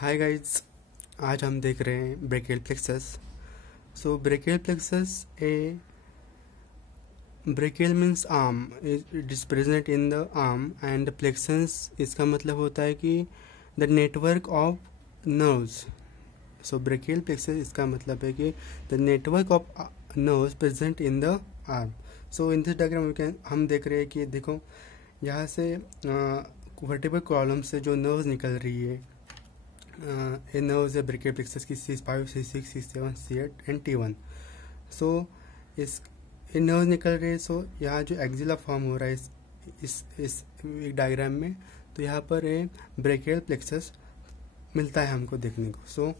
Hi guys. आज हम देख रहे हैं brachial plexus. So brachial plexus A brachial means arm, it is present in the arm and plexus इसका मतलब होता है कि the network of nerves. So brachial plexus इसका मतलब है कि the network of nerves present in the arm. So in this diagram हम देख रहे हैं कि देखो यहाँ से वर्टिब्रल कॉलम से जो नर्व्स निकल रही है, ये नर्व्स है ब्रेकियल प्लेक्सस की C5, C6, C7, C8 and T1। सो इस ये नर्व निकल रहे हैं। सो यहाँ जो एक्जिला फॉर्म हो रहा है इस डायग्राम में, तो यहाँ पर ये ब्रेकियल प्लेक्सस मिलता है हमको देखने को। सो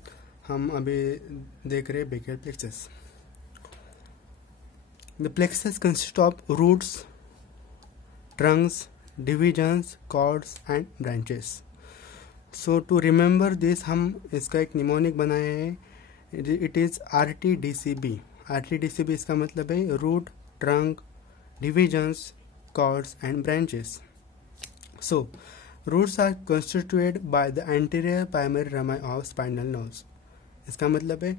हम अभी देख रहे हैं brachial plexus. The plexus consist of roots, trunks, divisions, cords and branches. So to remember this हम इसका एक निमोनिक बनाया है, इट इज़ RTDCB। RTDCB इसका मतलब है root, trunk, divisions, cords and branches. So roots are constituted by the anterior primary rami of spinal nerves. इसका मतलब है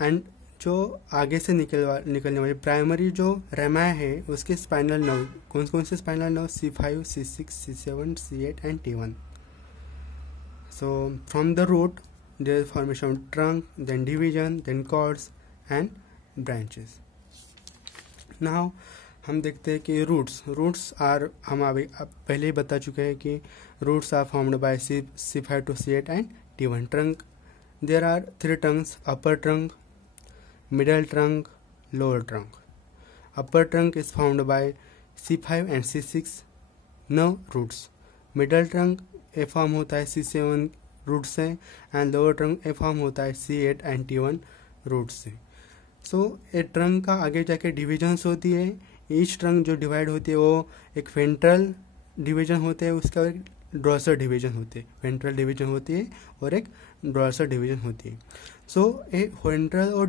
एंड जो आगे से निकलने वाली प्राइमरी जो रमाई है उसके स्पाइनल नर्व कौन कौन से spinal nerve? C5, C6, C7, C8 and T1। So from the root there is formation of trunk, then division, then cords and branches. Now हम देखते हैं कि रूट्स आर हम अभी पहले ही बता चुके हैं कि roots are formed by C5 to C8 and T1। Trunk, there are 3 trunks: upper trunk, middle trunk, lower trunk। upper trunk is formed by C5 and C6 nerve roots। middle trunk A form होता है C7 root से and lower trunk A form होता है C8 and T1 root से। सो ए trunk का आगे जाके divisions होती है। ईच ट्रंक जो डिवाइड होती है वो एक वेंट्रल डिवीजन होते हैं, उसका एक डॉर्सल डिवीजन होती है। वेंट्रल डिवीजन होती है और एक डॉर्सल डिवीजन होती है। सो ए वेंट्रल और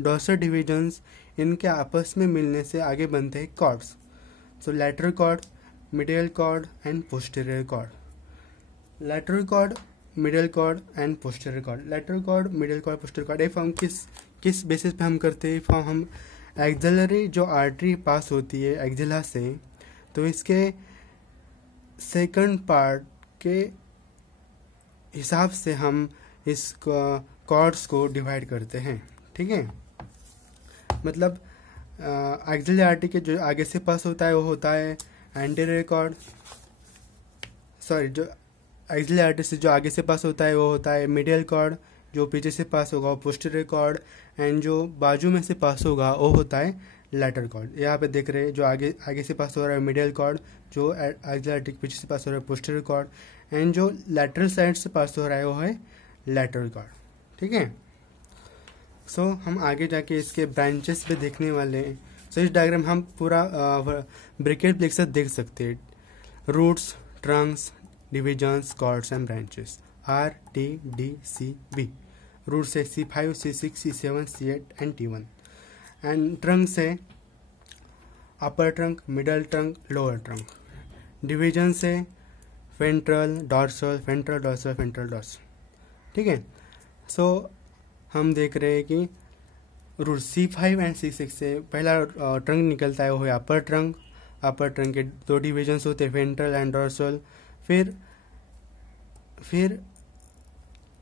डॉर्सल डिवीजन्स इनके आपस में मिलने से आगे बनते हैं cords. So lateral cord, medial cord and posterior cord. Lateral cord, medial cord and posterior cord. Lateral cord, medial cord, posterior cord ये फॉर्म किस बेसिस पे हम करते हैं? फॉर्म हम एक्सिलरी जो आर्टरी पास होती है एक्सिला से, तो इसके सेकंड पार्ट के हिसाब से हम इस कॉर्ड्स को डिवाइड करते हैं। ठीक है, मतलब एक्सिलरी आर्टरी के जो आगे से पास होता है वो होता है एंटीरियर कॉर्ड, जो एक्सिलरी आर्टरी से जो आगे से पास होता है वो होता है मिडियल कॉर्ड, जो पीछे से पास होगा वो पोस्टीरियर कॉर्ड, एंड जो बाजू में से पास होगा वो होता है लैटरल कॉर्ड। यहाँ पे देख रहे हैं जो आगे से पास हो रहा है मिडियल कॉर्ड, जो एक्सिलरी आर्टरी के पीछे से पास हो रहा है पोस्टीरियर कॉर्ड, एंड जो लैटरल साइड से पास हो रहा है वो है लैटरल कॉर्ड। ठीक है, सो हम आगे जाके इसके ब्रांचेस पे देखने वाले हैं। सो इस डायग्राम हम पूरा ब्रेकियल प्लेक्सस देख सकते हैं। Roots, trunks, divisions, cords and branches, RTDCB। Root से C5, C6, C7, C8 and T1। And trunk से upper trunk, middle trunk, lower trunk. Division से ventral, dorsal, ventral dorsal, ventral dorsal. ठीक है, सो हम देख रहे हैं कि रूट C5 एंड C6 से पहला ट्रंक निकलता है वो है अपर ट्रंक। अपर ट्रंक के 2 डिविजन्स होते हैं, वेंट्रल एंड डॉर्सल। फिर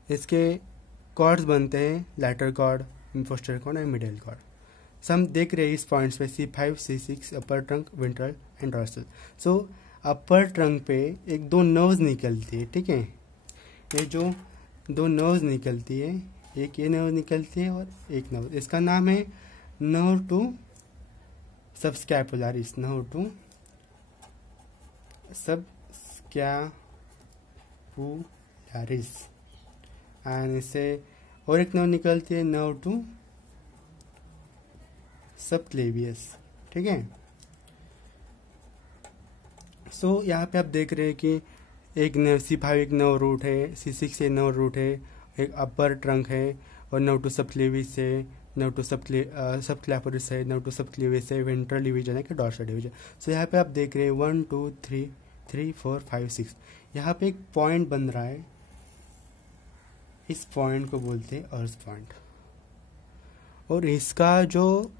इसके कॉर्ड्स बनते हैं lateral cord, posterior cord and medial cord. हम देख रहे हैं इस पॉइंट्स पे C5, C6, upper trunk, ventral and dorsal. So upper trunk पे एक 2 नर्व्स निकलती है। ठीक है, ये जो 2 नर्व्स निकलती है, एक ये नर्व निकलती है और एक नर्व, इसका नाम है nerve to subscapularis. Nerve to subscapularis. And इससे और एक नर्व निकलती है नर्व टू सबक्लेवियस। ठीक है, सो यहाँ पे आप देख रहे हैं कि एक नर्व C5 एक नर्व रूट है, C6 एक नर्व रूट है, एक अपर ट्रंक है, और नर्व टू सबक्लेविस है, नर्व टू सबक्लैपोरिस है, नर्व टू सबक्लेविस है, वेंट्रल डिवीजन है कि डॉर्सल डिवीजन। सो यहाँ पे आप देख रहे हैं 1 2 3 4 5 6, यहाँ पे एक पॉइंट बन रहा है इस पॉइंट को बोलते हैं अर्स पॉइंट। और इसका जो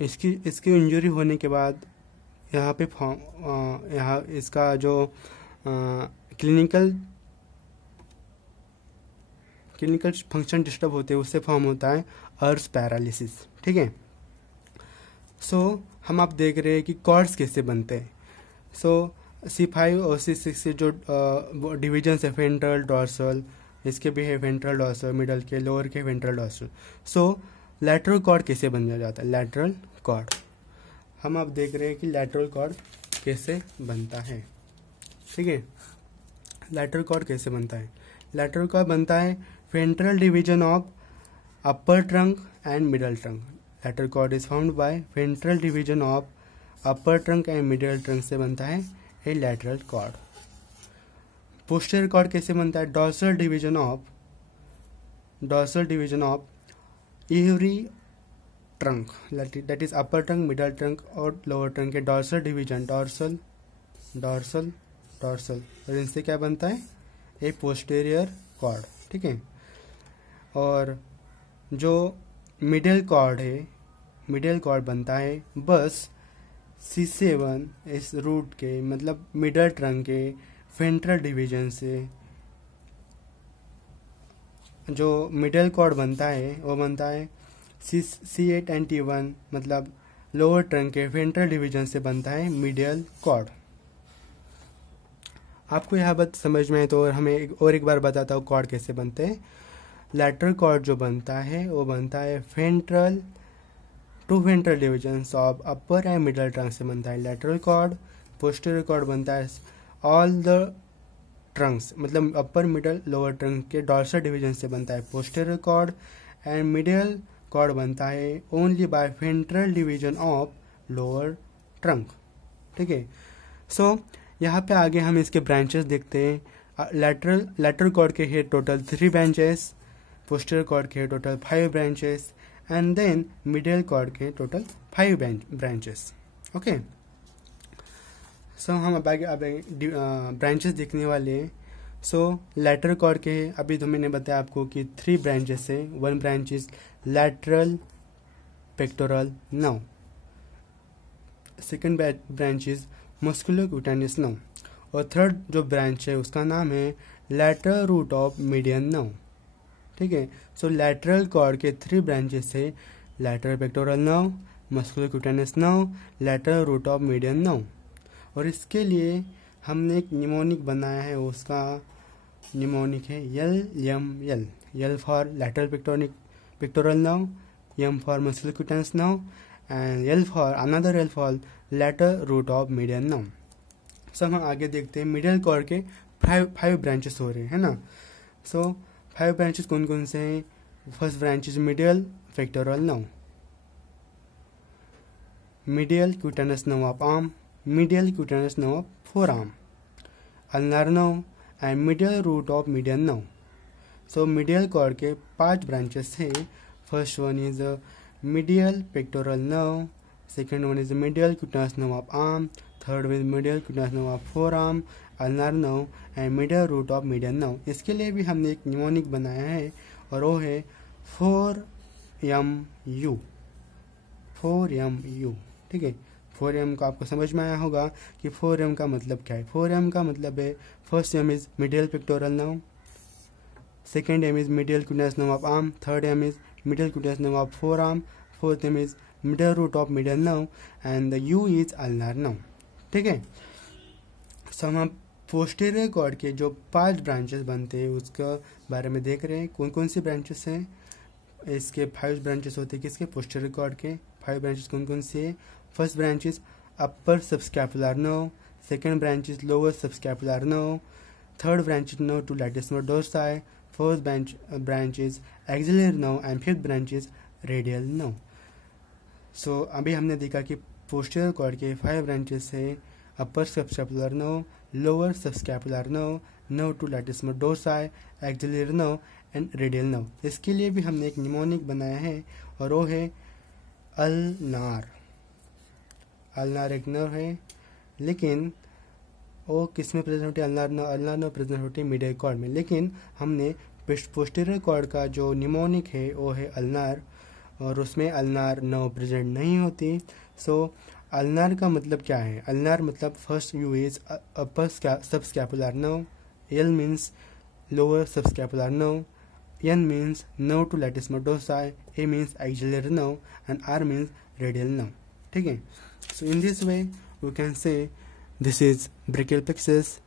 इसकी इंजरी होने के बाद यहाँ पे यहाँ इसका जो क्लिनिकल फंक्शन डिस्टर्ब होते हैं, उससे फॉर्म होता है अर्स पैरालिसिस। ठीक है। सो हम आप देख रहे हैं कि कॉर्ड्स कैसे बनते हैं। सो C5 और C6 से जो डिवीजन है वेंट्रल डॉर्सल, इसके भी है वेंट्रल डॉर्सल, मिडल के, लोअर के वेंट्रल डॉर्सल। सो लैटरल कॉर्ड कैसे बन जाता है, लैटरल कॉर्ड हम आप देख रहे हैं कि लैटरल कॉर्ड कैसे बनता है। ठीक है। लैटरल कॉर्ड कैसे बनता है, लैटरल कॉर्ड बनता है ventral division of upper trunk and middle trunk. Lateral cord is found by ventral division of upper trunk and middle trunk से बनता है a lateral cord. Posterior cord कैसे बनता है, dorsal division of every trunk, that is upper trunk, middle trunk और lower trunk के dorsal division, dorsal और इनसे क्या बनता है, ए पोस्टीरियर कॉर्ड। ठीक है। और जो मिडल कॉर्ड है, मिडल कॉर्ड बनता है बस C7 इस रूट के, मतलब मिडल ट्रंक के वेंट्रल डिवीजन से। जो मिडल कॉर्ड बनता है वो बनता है C8 एंड T1, मतलब लोअर ट्रंक के वेंट्रल डिवीजन से बनता है मिडियल कॉर्ड। आपको यह बात समझ में है तो हमें एक बार बताता हूँ कॉर्ड कैसे बनते हैं। लैटरल कॉर्ड जो बनता है वो बनता है two ventral division of upper and middle trunk से बनता है लैटरल कॉर्ड। पोस्टीरियर कॉर्ड बनता है ऑल द ट्रंक्स, मतलब अपर मिडल लोअर ट्रंक के डॉर्सल डिवीजन से बनता है posterior cord. And medial cord बनता है only by ventral division of lower trunk. ठीक है। सो यहाँ पे आगे हम इसके ब्रांचेस देखते हैं। लैटरल कॉर्ड के है टोटल 3 ब्रांचेस, पोस्टीरियर कॉर्ड के total 5 branches and then medial cord के टोटल 5 ब्रांचेस। ओके। सो हम अब ब्रांचेस देखने वाले हैं। सो लैटरल कॉर्ड के अभी तो मैंने बताया आपको कि 3 ब्रांचेस है। 1 branch is lateral pectoral nerve, second branch is musculocutaneous nerve, और थर्ड जो ब्रांच है उसका नाम है lateral root of median nerve. ठीक है। सो लैटरल कॉर्ड के 3 ब्रांचेस है, lateral pectoral nerve, musculocutaneous nerve, lateral root of median nerve. और इसके लिए हमने एक निमोनिक बनाया है, उसका निमोनिक है LML, L for lateral pectoral nerve, M for musculocutaneous nerve and L for lateral root of median nerve. So हम आगे देखते हैं मिडियल कॉर्ड के 5 ब्रांचेस हो रहे हैं ना। सो 5 ब्रांचेस कौन कौन से हैं। First branch is medial pectoral nerve, medial cutaneous nerve of arm, medial cutaneous nerve of forearm, ulnar nerve and medial root of median nerve. So medial cord के 5 branches है। First one is medial pectoral nerve, second one is medial cutaneous nerve of arm, third one is medial cutaneous nerve of forearm, ulnar nerve and medial root of median nerve. इसके लिए भी हमने एक mnemonic बनाया है और वो है 4MU। ठीक है। 4M का आपको समझ में आया होगा कि 4M का मतलब क्या है। 4M का मतलब है first M is medial pectoral nerve, second M is medial cutaneous nerve of arm, third M is medial cutaneous nerve of forearm, fourth M is medial root of medial nerve and the U is ulnar nerve. ठीक है। सो हम posterior cord के जो 5 branches बनते हैं उसके बारे में देख रहे हैं। कौन कौन सी ब्रांचेस हैं। इसके 5 ब्रांचेस होते हैं किसके, पोस्टीरियर कॉर्ड के 5 ब्रांचेस कौन कौन सी है। First branch is upper subscapular nerve, second branch is lower subscapular nerve, third branch is nerve to latissimus dorsi, fourth branch is axillary nerve and fifth branch is radial nerve. So अभी हमने देखा कि posterior cord के 5 branches है, upper subscapular nerve, lower subscapular nerve, nerve to latissimus dorsi, axillary nerve and radial nerve. इसके लिए भी हमने एक निमोनिक बनाया है और वो है अल्नार। अल्नार एक नर्व है, लेकिन वो किस में प्रेजेंट होती है, अल्नार नर्व प्रेजेंट होती है मिडियल कॉर्ड में, लेकिन हमने पोस्टीरियर कॉर्ड का जो निमोनिक है वो है अल्नार, और उसमें अल्नार नर्व प्रेजेंट नहीं होती। सो अल्नार का मतलब क्या है? अल्नार मतलब first U is upper subscapular nerve, L means lower subscapular nerve, N means nerve to latissimus dorsi, A means axillary nerve and R means radial nerve. ठीक है, so in this way we can say this is brachial plexus,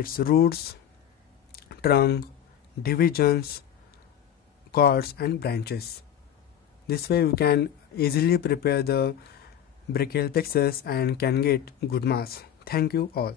its roots, trunk, divisions, chords and branches. This way we can easily prepare the brachial plexus and can get good marks. Thank you all.